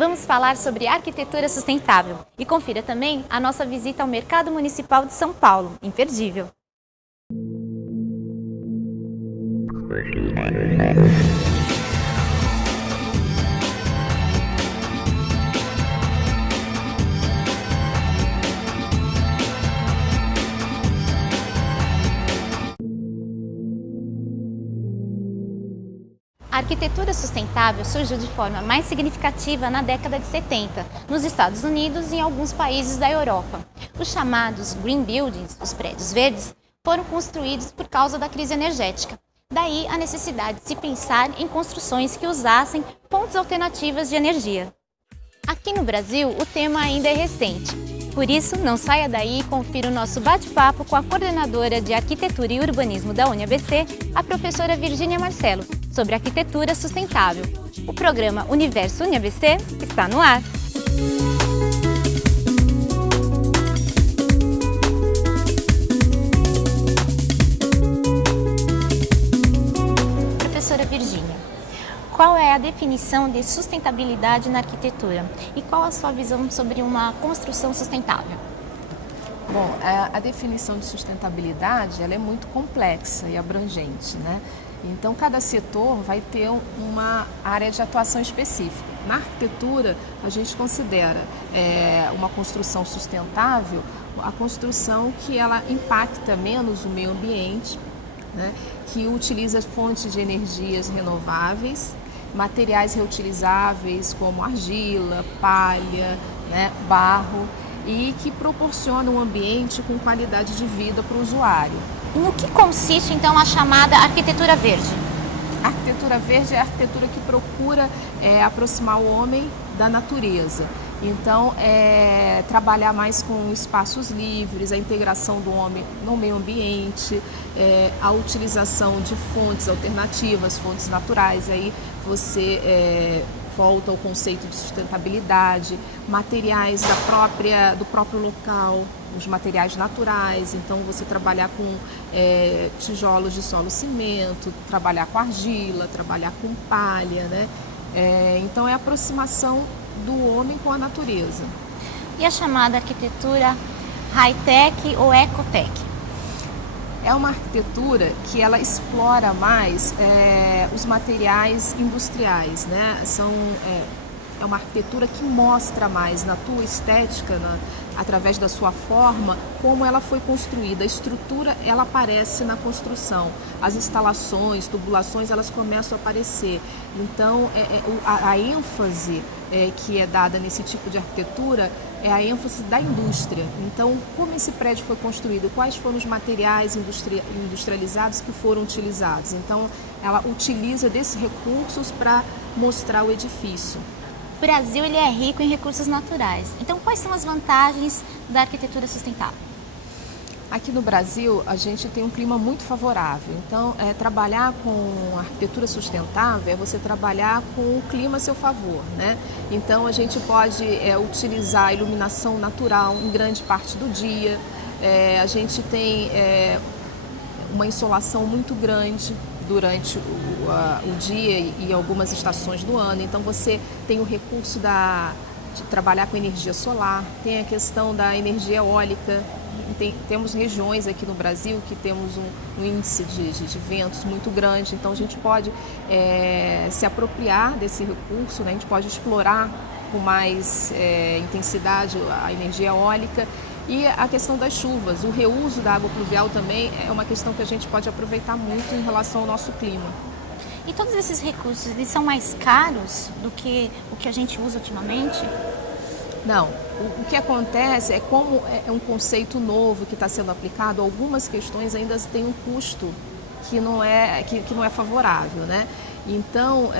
Vamos falar sobre arquitetura sustentável e confira também a nossa visita ao Mercado Municipal de São Paulo, imperdível. A arquitetura sustentável surgiu de forma mais significativa na década de 70, nos Estados Unidos e em alguns países da Europa. Os chamados Green Buildings, os prédios verdes, foram construídos por causa da crise energética. Daí a necessidade de se pensar em construções que usassem fontes alternativas de energia. Aqui no Brasil, o tema ainda é recente. Por isso, não saia daí e confira o nosso bate-papo com a coordenadora de Arquitetura e Urbanismo da UniABC, a professora Virgínia Marcelo, sobre arquitetura sustentável. O programa Universo UniABC está no ar. Professora Virgínia, qual é a definição de sustentabilidade na arquitetura e qual a sua visão sobre uma construção sustentável? Bom, a definição de sustentabilidade ela é muito complexa e abrangente, né? Então, cada setor vai ter uma área de atuação específica. Na arquitetura, a gente considera uma construção sustentável a construção que ela impacta menos o meio ambiente, né? Que utiliza fontes de energias renováveis, materiais reutilizáveis como argila, palha, né, barro, e que proporciona um ambiente com qualidade de vida para o usuário. E no que consiste, então, a chamada arquitetura verde? A arquitetura verde é a arquitetura que procura aproximar o homem da natureza. Então, trabalhar mais com espaços livres, a integração do homem no meio ambiente, a utilização de fontes alternativas, fontes naturais. Aí você volta ao conceito de sustentabilidade, materiais do próprio local, os materiais naturais. Então, você trabalhar com tijolos de solo cimento, trabalhar com argila, trabalhar com palha, né? Então, é a aproximação do homem com a natureza. E a chamada arquitetura high-tech ou eco-tech? É uma arquitetura que ela explora mais os materiais industriais, né? É uma arquitetura que mostra mais na tua estética, através da sua forma, como ela foi construída. A estrutura, ela aparece na construção. As instalações, tubulações, elas começam a aparecer. Então, a ênfase que é dada nesse tipo de arquitetura é a ênfase da indústria. Então, como esse prédio foi construído, quais foram os materiais industrializados que foram utilizados. Então, ela utiliza desses recursos para mostrar o edifício. O Brasil ele é rico em recursos naturais. Então, quais são as vantagens da arquitetura sustentável? Aqui no Brasil, a gente tem um clima muito favorável. Então, trabalhar com arquitetura sustentável é você trabalhar com o clima a seu favor, né? Então, a gente pode utilizar a iluminação natural em grande parte do dia. A gente tem uma insolação muito grande durante o dia e algumas estações do ano. Então, você tem o recurso de trabalhar com energia solar, tem a questão da energia eólica. Temos regiões aqui no Brasil que temos um índice de ventos muito grande, então a gente pode se apropriar desse recurso, né? A gente pode explorar com mais intensidade a energia eólica. E a questão das chuvas, o reuso da água pluvial também é uma questão que a gente pode aproveitar muito em relação ao nosso clima. E todos esses recursos, eles são mais caros do que o que a gente usa ultimamente? Não. O que acontece é como é um conceito novo que está sendo aplicado, algumas questões ainda têm um custo que não é favorável, né? Então,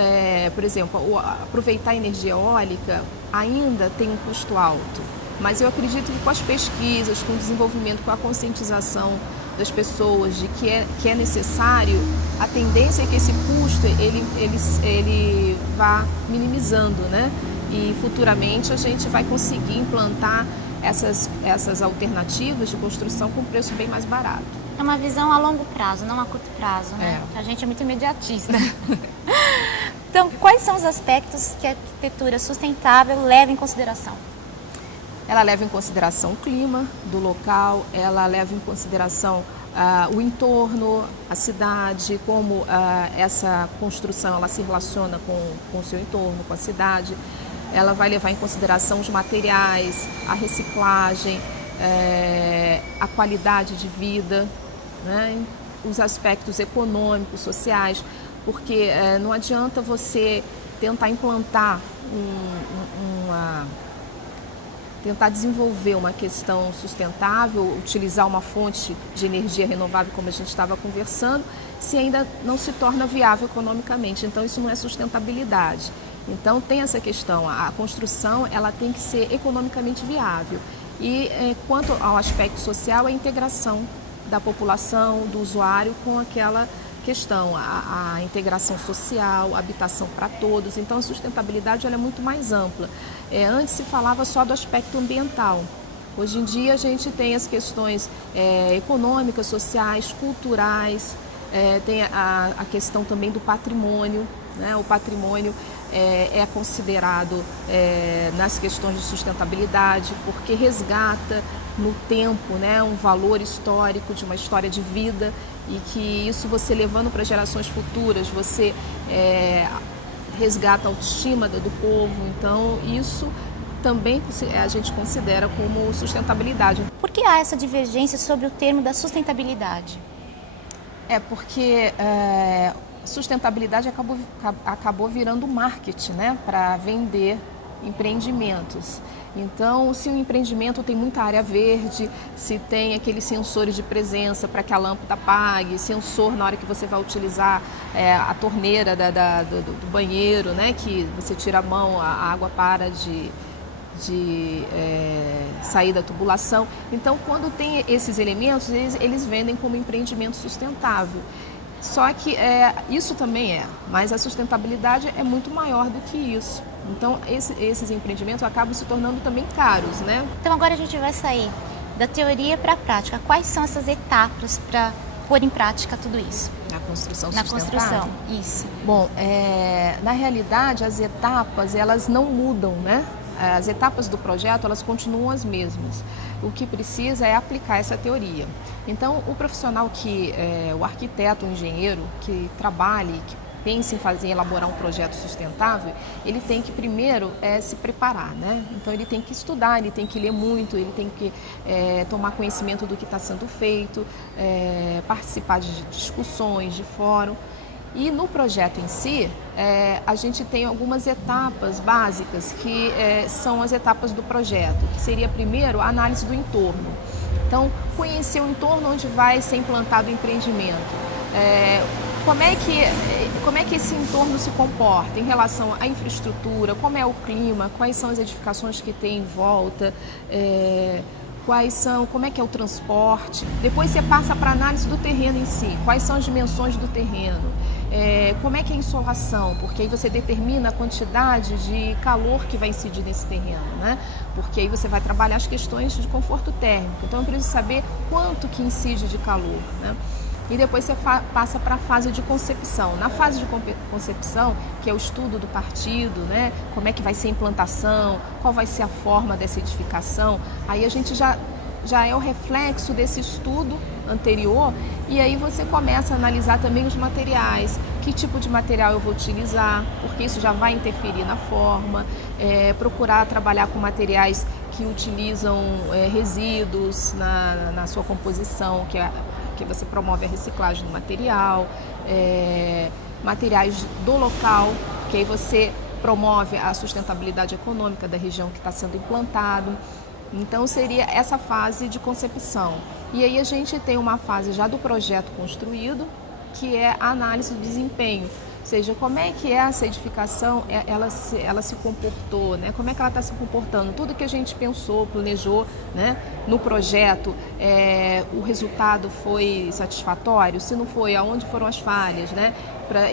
por exemplo, aproveitar a energia eólica ainda tem um custo alto. Mas eu acredito que com as pesquisas, com o desenvolvimento, com a conscientização das pessoas de que é necessário, a tendência é que esse custo ele vá minimizando, né? E futuramente a gente vai conseguir implantar essas alternativas de construção com preço bem mais barato. É uma visão a longo prazo, não a curto prazo, né? A gente é muito imediatista. Então, quais são os aspectos que a arquitetura sustentável leva em consideração? Ela leva em consideração o clima do local, ela leva em consideração o entorno, a cidade, como essa construção ela se relaciona com o seu entorno, com a cidade. Ela vai levar em consideração os materiais, a reciclagem, a qualidade de vida, né? Os aspectos econômicos, sociais, porque não adianta você tentar implantar tentar desenvolver uma questão sustentável, utilizar uma fonte de energia renovável, como a gente estava conversando, se ainda não se torna viável economicamente. Então, isso não é sustentabilidade. Então, tem essa questão, a construção ela tem que ser economicamente viável. E quanto ao aspecto social, a integração da população, do usuário com aquela questão, a integração social, a habitação para todos. Então, a sustentabilidade ela é muito mais ampla. Antes se falava só do aspecto ambiental. Hoje em dia, a gente tem as questões econômicas, sociais, culturais, tem a questão também do patrimônio, né? O patrimônio é considerado nas questões de sustentabilidade porque resgata no tempo, né, um valor histórico de uma história de vida e que isso você levando para gerações futuras, você resgata a autoestima do povo. Então isso também a gente considera como sustentabilidade. Por que há essa divergência sobre o termo da sustentabilidade? Porque sustentabilidade acabou virando marketing, né, para vender empreendimentos. Então, se o empreendimento tem muita área verde, se tem aqueles sensores de presença para que a lâmpada apague, sensor na hora que você vai utilizar a torneira do banheiro, né, que você tira a mão, a água para de sair da tubulação. Então, quando tem esses elementos, eles vendem como empreendimento sustentável. Só que isso também mas a sustentabilidade é muito maior do que isso. Então, esses empreendimentos acabam se tornando também caros, né? Então, agora a gente vai sair da teoria para a prática. Quais são essas etapas para pôr em prática tudo isso? Na construção Na sustentável? construção, isso. Bom, na realidade, as etapas, elas não mudam, né? As etapas do projeto, elas continuam as mesmas. O que precisa é aplicar essa teoria. Então, o profissional o arquiteto, o engenheiro, que trabalhe, que pense em elaborar um projeto sustentável, ele tem que primeiro se preparar, né? Então, ele tem que estudar, ele tem que ler muito, ele tem que tomar conhecimento do que está sendo feito, participar de discussões, de fórum. E no projeto em si, a gente tem algumas etapas básicas que são as etapas do projeto, que seria primeiro a análise do entorno. Então, conhecer o entorno onde vai ser implantado o empreendimento. Como é que esse entorno se comporta em relação à infraestrutura, como é o clima, quais são as edificações que tem em volta, como é que é o transporte. Depois você passa para a análise do terreno em si, quais são as dimensões do terreno, como é que é a insolação, porque aí você determina a quantidade de calor que vai incidir nesse terreno, né? Porque aí você vai trabalhar as questões de conforto térmico, então eu preciso saber quanto que incide de calor, né? E depois você passa para a fase de concepção. Na fase de concepção, que é o estudo do partido, né? Como é que vai ser a implantação, qual vai ser a forma dessa edificação, aí a gente já é o reflexo desse estudo anterior e aí você começa a analisar também os materiais, que tipo de material eu vou utilizar, porque isso já vai interferir na forma, procurar trabalhar com materiais que utilizam resíduos na sua composição, que você promove a reciclagem do material, materiais do local, que aí você promove a sustentabilidade econômica da região que está sendo implantado. Então seria essa fase de concepção. E aí a gente tem uma fase já do projeto construído, que é a análise do desempenho. Ou seja, como é que essa edificação ela se comportou, né? Como é que ela está se comportando? Tudo que a gente pensou, planejou, né, no projeto, o resultado foi satisfatório? Se não foi, aonde foram as falhas, né?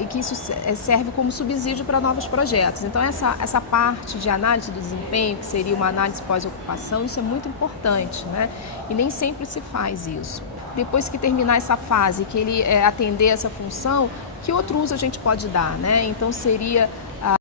E que isso serve como subsídio para novos projetos. Então, essa parte de análise do desempenho, que seria uma análise pós-ocupação, isso é muito importante, né? E nem sempre se faz isso. Depois que terminar essa fase, que ele atender essa função, o que outro uso a gente pode dar, né? Então seria